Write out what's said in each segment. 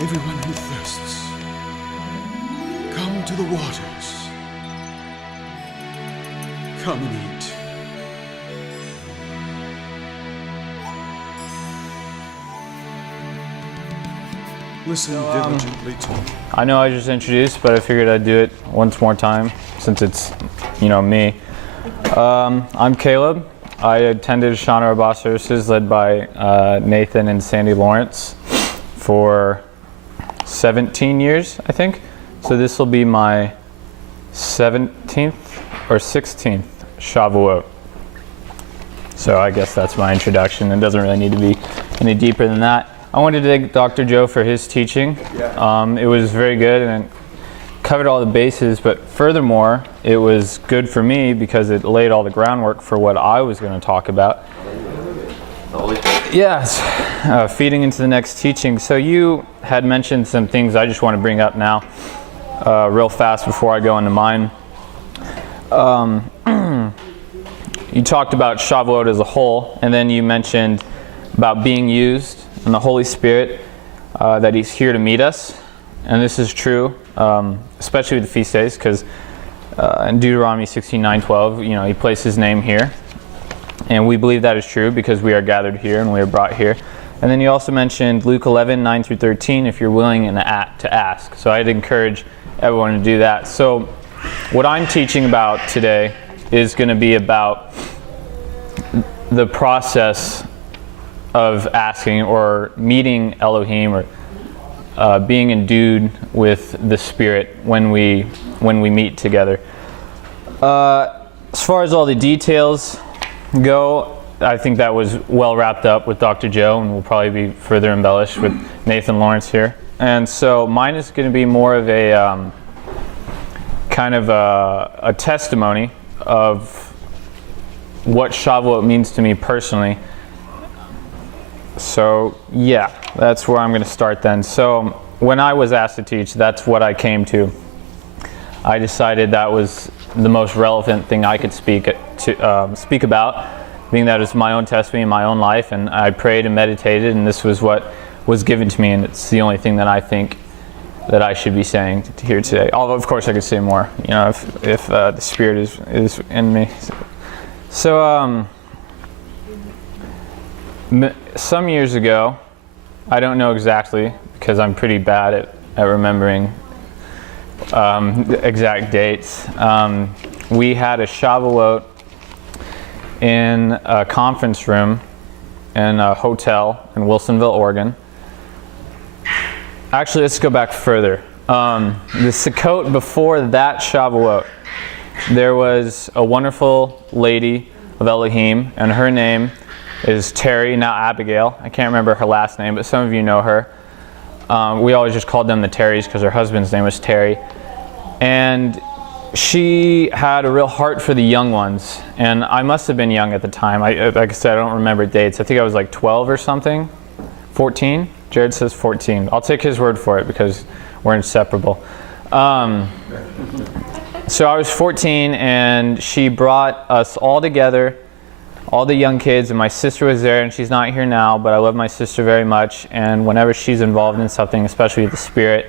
Everyone who thirsts, come to the waters. Come and eat. Listen diligently to me. I know I just introduced, but I figured I'd do it once more time since it's, me. I'm Caleb. I attended Shauna Rabbah Services led by Nathan and Sandy Lawrence for 17 years, I think. So this will be my 17th or 16th Shavuot. So I guess that's my introduction. It doesn't really need to be any deeper than that. I wanted to thank Dr. Joe for his teaching. It was very good and it covered all the bases, but furthermore, it was good for me because it laid all the groundwork for what I was going to talk about. Yes, feeding into the next teaching. So you had mentioned some things I just want to bring up now real fast before I go into mine. You talked about Shavuot as a whole, and then you mentioned about being used and the Holy Spirit, that He's here to meet us. And this is true, especially with the feast days, because in Deuteronomy 16:9-12, He placed His name here. And we believe that is true because we are gathered here and we are brought here. And then you also mentioned Luke 11:9-13, if you're willing and to ask. So I'd encourage everyone to do that. So what I'm teaching about today is going to be about the process of asking or meeting Elohim or being endued with the Spirit when we meet together. As far as all the details go, I think that was well wrapped up with Dr. Joe and will probably be further embellished with Nathan Lawrence here. And so mine is going to be more of a kind of a testimony of what Shavuot means to me personally. So yeah, that's where I'm going to start then. So when I was asked to teach, that's what I came to. I decided that was the most relevant thing I could speak about, being that it's my own testimony in my own life, and I prayed and meditated, and this was what was given to me, and it's the only thing that I think that I should be saying here today. Although, of course, I could say more, if the Spirit is in me. So, some years ago, I don't know exactly because I'm pretty bad at remembering exact dates. We had a Shavuot in a conference room in a hotel in Wilsonville, Oregon. Actually, let's go back further. The Sukkot before that Shavuot, there was a wonderful lady of Elohim, and her name is Terry, now Abigail. I can't remember her last name, but some of you know her. We always just called them the Terrys because her husband's name was Terry. And she had a real heart for the young ones. And I must have been young at the time. Like I said, I don't remember dates. I think I was like 12 or something. 14? Jared says 14. I'll take his word for it because we're inseparable. So I was 14 and she brought us all together, all the young kids, and my sister was there, and she's not here now, but I love my sister very much, and whenever she's involved in something, especially with the Spirit,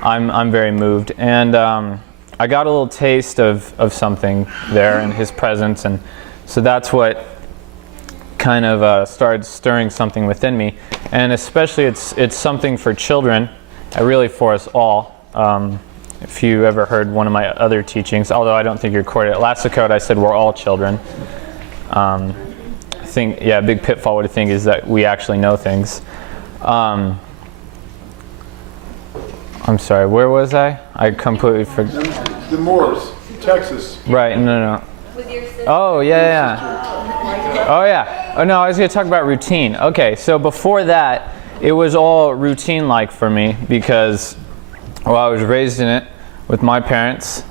I'm very moved. And I got a little taste of something there in His presence, and so that's what kind of started stirring something within me. And especially it's something for children, really for us all. If you ever heard one of my other teachings, although I don't think you recorded it, last Sukkot I said we're all children. I think, a big pitfall would think is that we actually know things. I'm sorry, where was I? I completely forgot. The Moors, Texas. Right, no. With your sister? Oh, yeah. Oh, yeah. Oh, no, I was going to talk about routine. Okay, so before that, it was all routine-like for me because, I was raised in it with my parents.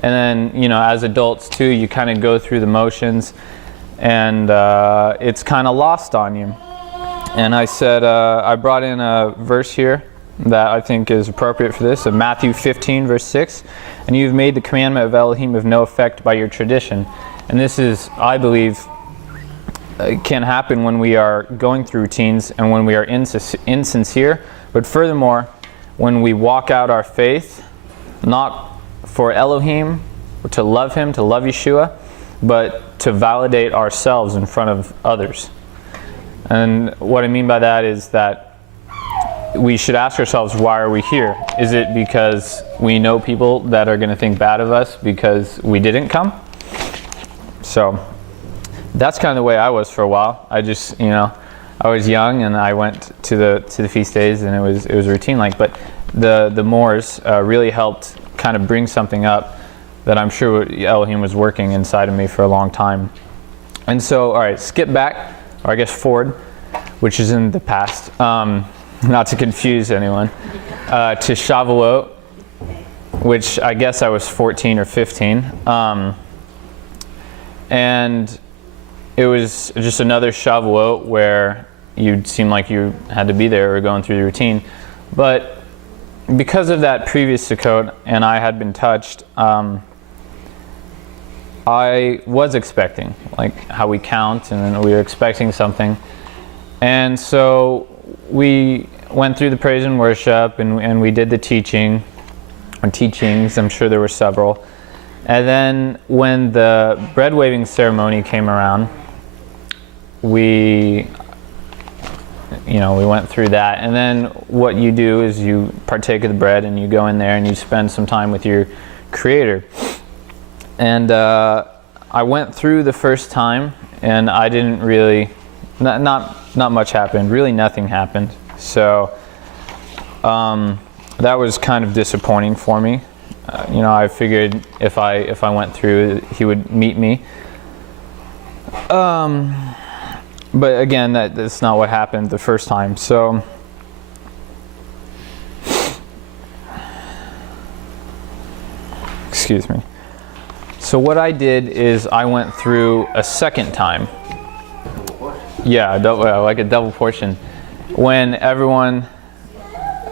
And then, as adults, too, you kind of go through the motions. And it's kind of lost on you. And I said, I brought in a verse here that I think is appropriate for this, of Matthew 15, verse 6. And you've made the commandment of Elohim of no effect by your tradition. And this is, I believe, can happen when we are going through routines and when we are insincere. But furthermore, when we walk out our faith, not for Elohim, to love him, to love Yeshua, but to validate ourselves in front of others. And what I mean by that is that we should ask ourselves, why are we here? Is it because we know people that are going to think bad of us because we didn't come? So that's kind of the way I was for a while. I just, I was young and I went to the feast days and it was routine like. But the Moors really helped kind of bring something up that I'm sure Elohim was working inside of me for a long time. And so, all right, skip back, or I guess forward, which is in the past, not to confuse anyone, to Shavuot, which I guess I was 14 or 15. And it was just another Shavuot where you'd seem like you had to be there or going through the routine. But because of that previous Sukkot, and I had been touched, I was expecting, like how we count, and then we were expecting something. And so we went through the praise and worship, and we did the teachings. I'm sure there were several. And then when the bread waving ceremony came around, we went through that. And then what you do is you partake of the bread and you go in there and you spend some time with your Creator. And I went through the first time and I didn't really, not much happened, really nothing happened. So that was kind of disappointing for me. I figured if I went through, he would meet me. But again, that's not what happened the first time. So excuse me. So what I did is I went through a second time. Yeah, like a double portion. When everyone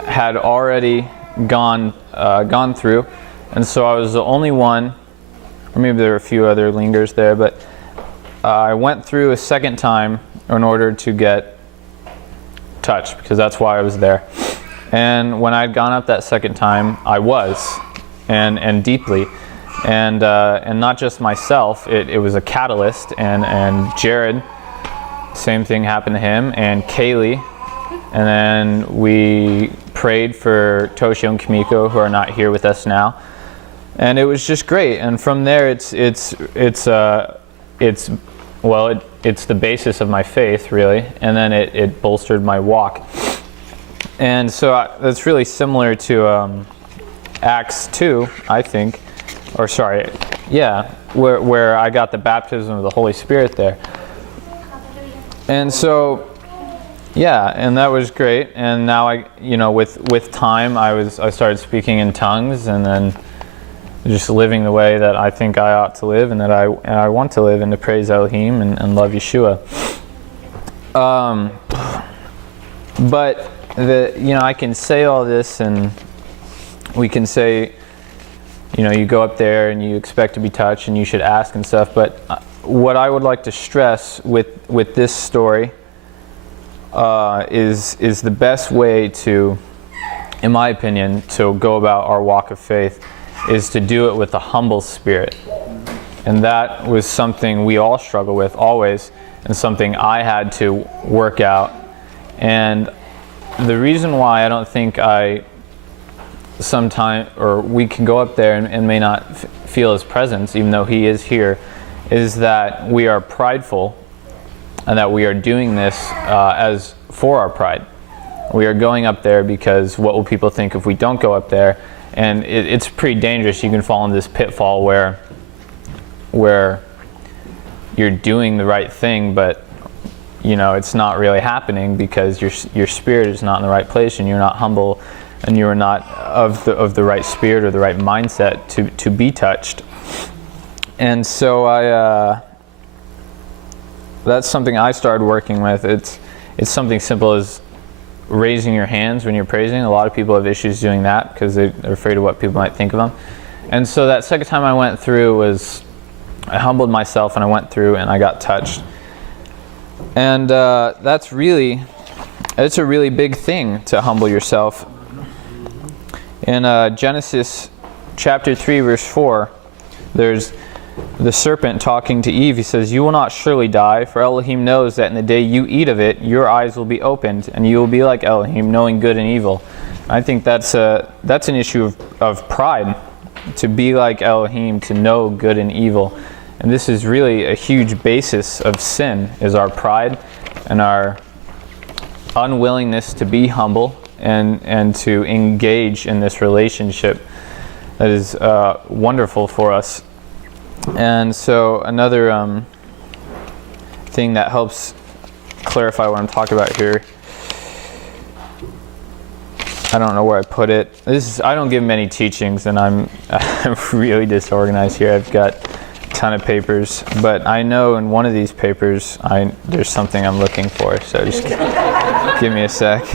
had already gone through, and so I was the only one, or maybe there were a few other lingers there, but I went through a second time in order to get touched, because that's why I was there. And when I'd gone up that second time, I was, and deeply. And not just myself, it was a catalyst, and Jared, same thing happened to him, and Kaylee, and then we prayed for Toshio and Kimiko, who are not here with us now, and it was just great. And from there, it's the basis of my faith, really, and then it bolstered my walk. And so that's really similar to Acts 2, I think. Or sorry, yeah, where I got the baptism of the Holy Spirit there. And so, yeah, and that was great. And now with time, I started speaking in tongues, and then just living the way that I think I ought to live, and that I want to live, and to praise Elohim and love Yeshua. But I can say all this, and we can say, you go up there and you expect to be touched and you should ask and stuff. But what I would like to stress with this story is the best way to, in my opinion, to go about our walk of faith is to do it with a humble spirit. And that was something we all struggle with always, and something I had to work out. And the reason why I don't think we can go up there and may not feel his presence, even though he is here, is that we are prideful, and that we are doing this as for our pride. We are going up there because what will people think if we don't go up there? And it's pretty dangerous. You can fall into this pitfall where you're doing the right thing, but it's not really happening because your spirit is not in the right place, and you're not humble, and you are not of the right spirit or the right mindset to be touched. And so that's something I started working with. It's something simple as raising your hands when you're praising. A lot of people have issues doing that because they're afraid of what people might think of them. And so that second time I went through I humbled myself, and I went through and I got touched. And it's a really big thing to humble yourself. In Genesis chapter 3, verse 4, there's the serpent talking to Eve. He says, "You will not surely die, for Elohim knows that in the day you eat of it, your eyes will be opened, and you will be like Elohim, knowing good and evil." I think that's an issue of pride, to be like Elohim, to know good and evil. And this is really a huge basis of sin, is our pride and our unwillingness to be humble and to engage in this relationship that is wonderful for us. And so another thing that helps clarify what I'm talking about here, I don't know where I put it. I don't give many teachings, and I'm really disorganized here. I've got a ton of papers, but I know in one of these papers there's something I'm looking for. So just give me a sec.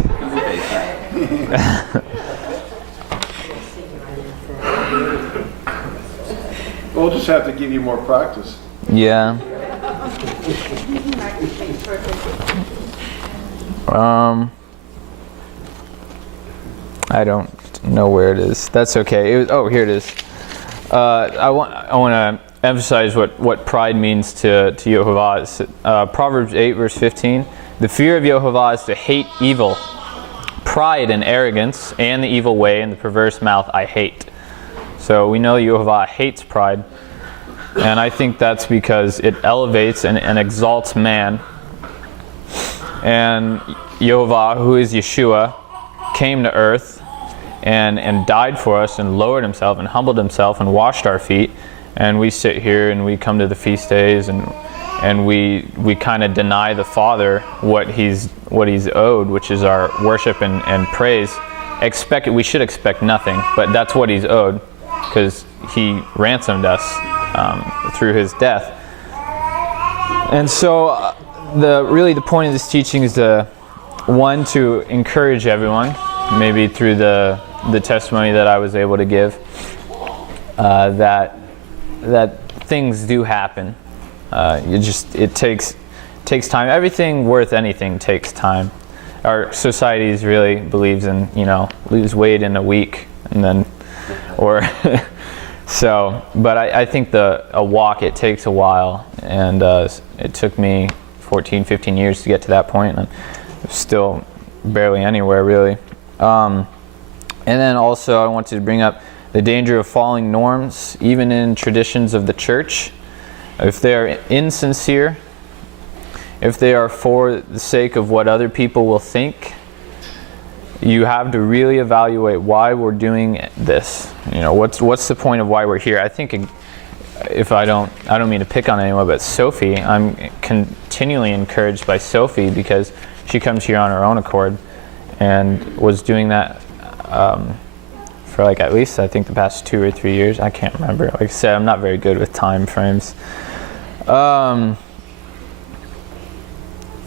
We'll just have to give you more practice. Yeah. I don't know where it is. That's okay. Here it is. I want to emphasize what pride means to Yehovah. It's, Proverbs 8, verse 15. The fear of Yehovah is to hate evil. Pride and arrogance and the evil way and the perverse mouth I hate. So we know Yehovah hates pride. And I think that's because it elevates and exalts man. And Yehovah, who is Yeshua, came to earth and died for us and lowered himself and humbled himself and washed our feet. And we sit here and we come to the feast days and we kind of deny the Father what he's owed, which is our worship and praise. We should expect nothing, but that's what he's owed, because he ransomed us through his death. And so the point of this teaching is to encourage everyone, maybe through the testimony that I was able to give, that things do happen. It takes time. Everything worth anything takes time. Our society really believes in, lose weight in a week and then, so, but I think a walk, it takes a while, and it took me 14, 15 years to get to that point, and I'm still barely anywhere really. And then also I wanted to bring up the danger of following norms, even in traditions of the church. If they are insincere, if they are for the sake of what other people will think, you have to really evaluate why we're doing this. What's the point of why we're here? I think I don't mean to pick on anyone, but Sophie, I'm continually encouraged by Sophie because she comes here on her own accord and was doing that for at least I think the past 2 or 3 years. I can't remember. Like I said, I'm not very good with time frames. And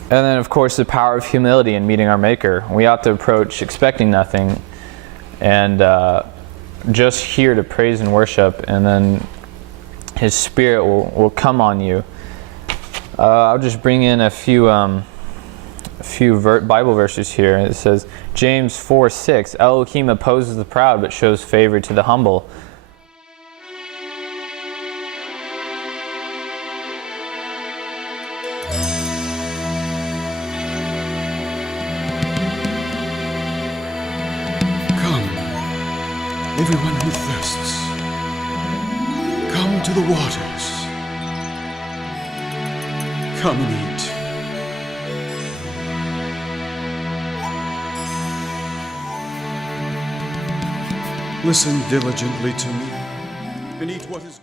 then, of course, the power of humility in meeting our Maker. We ought to approach expecting nothing and just here to praise and worship, and then His Spirit will come on you. I'll just bring in a few Bible verses here. It says, James 4:6, Elohim opposes the proud but shows favor to the humble. Everyone who thirsts, come to the waters. Come and eat. Listen diligently to me and eat what is good.